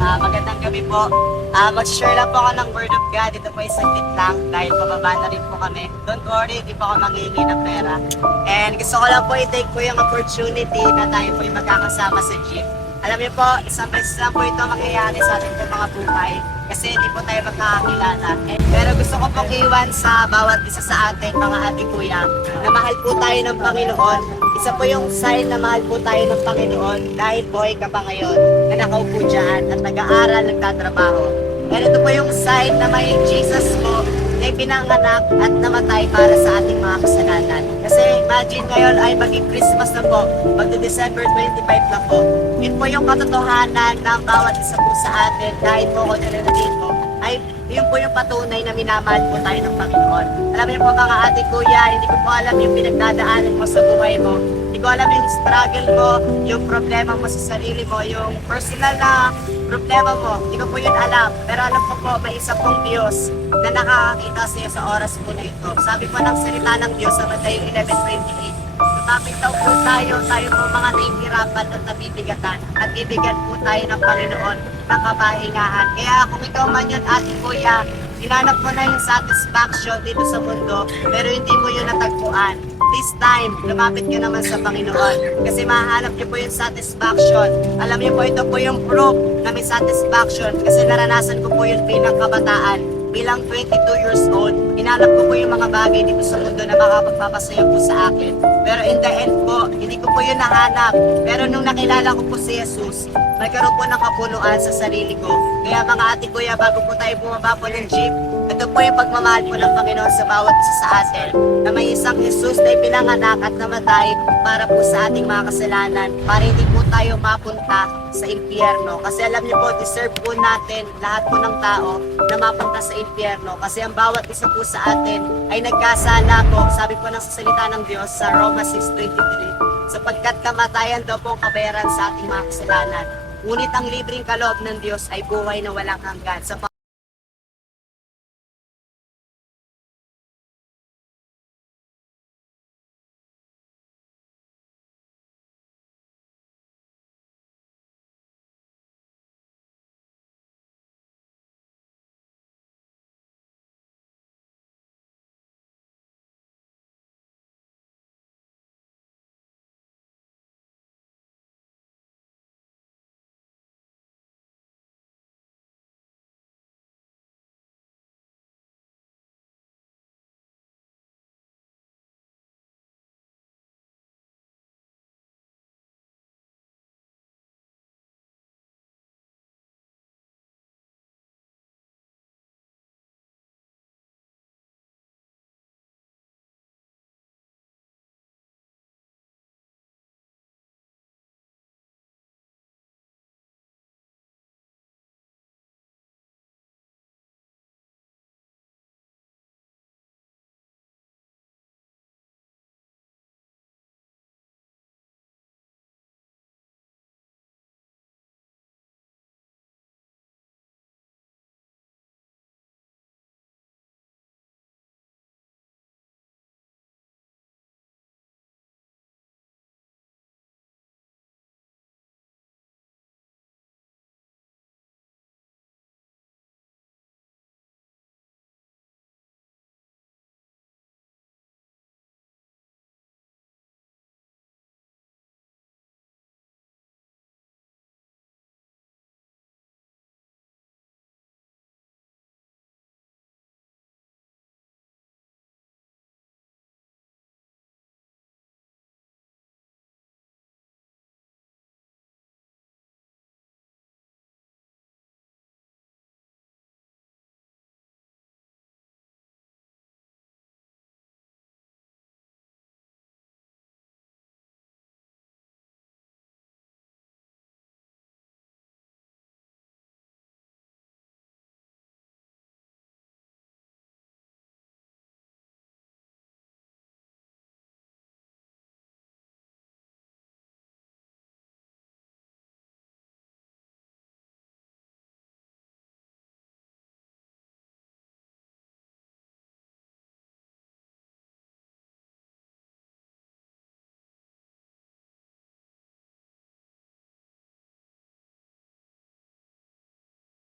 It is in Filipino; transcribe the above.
Magandang gabi po. Mag-share lang po ako ng Word of God. Ito po isang tip lang dahil pababa na rin po kami. Don't worry, hindi po ako manghihingi ng pera. And gusto ko lang po i-take po yung opportunity na tayo po yung magkakasama sa jeep. Alam niyo po, isang beses lang po ito mangyayari sa ating po mga buhay kasi hindi po tayo magkakakilala. Pero gusto ko pong iwan sa bawat isa sa atin, mga ate kuya, na mahal po tayo ng Panginoon. Isa po yung sign na mahal po tayo ng Panginoon dahil buhay ka pa ngayon na nakaupo dyan at nag-aaral, nagtatrabaho. And ito po yung sign na may Jesus po na pinanganak at namatay para sa ating mga kasalanan. Kasi imagine ngayon ay maging Christmas na po, magdi-December 25 na po. Yun po yung katotohanan ng bawat isa po sa atin dahil po ako nila dito ay yun po yung patunay na minamahal po tayo ng Panginoon. Alam niyo po mga ate kuya, hindi ko po alam yung pinagdadaanan mo sa buhay mo. Hindi ko alam yung struggle mo, yung problema mo sa sarili mo, yung personal na problema mo. Hindi ko po yun alam. Pero alam ko po, may isa pong Diyos na nakakakita sa iyo sa oras po na ito. Sabi po ng salita ng Diyos sa Matthew 11:28. Lumapit daw po tayo po mga nahihirapan at nabibigatan at ibigyan po tayo ng Panginoon ng kapahingahan. Kaya kung ikaw man yun, ate kuya, hinanap mo na yung satisfaction dito sa mundo pero hindi mo yun natagpuan. This time, lumapit ka naman sa Panginoon kasi mahanap niyo po yung satisfaction. Alam niyo po, ito po yung proof na may satisfaction kasi naranasan ko po yun bilang kabataan. Bilang 22 years old, hinanap ko po yung mga bagay dito sa mundo na makapagpapasaya po sa akin. Pero in the end po, hindi ko po yun nahanap. Pero nung nakilala ko po si Jesus, nagkaroon po ng kapunuan sa sarili ko. Kaya mga ate kuya, bago po tayo bumaba po ng jeep, ito po yung pagmamahal po ng Panginoon sa bawat isa sa atin na may isang Jesus na ipinanganak at namatay para po sa ating mga kasalanan para hindi po tayo mapunta sa impyerno. Kasi alam niyo po, deserve po natin lahat po ng tao na mapunta sa impyerno. Kasi ang bawat isa po sa atin ay nagkasala po, sabi po ng salita ng Diyos sa Roma 6:23, sapagkat kamatayan daw po ang kabayaran sa ating mga kasalanan. Ngunit ang libreng kaloob ng Diyos ay buhay na walang hanggan.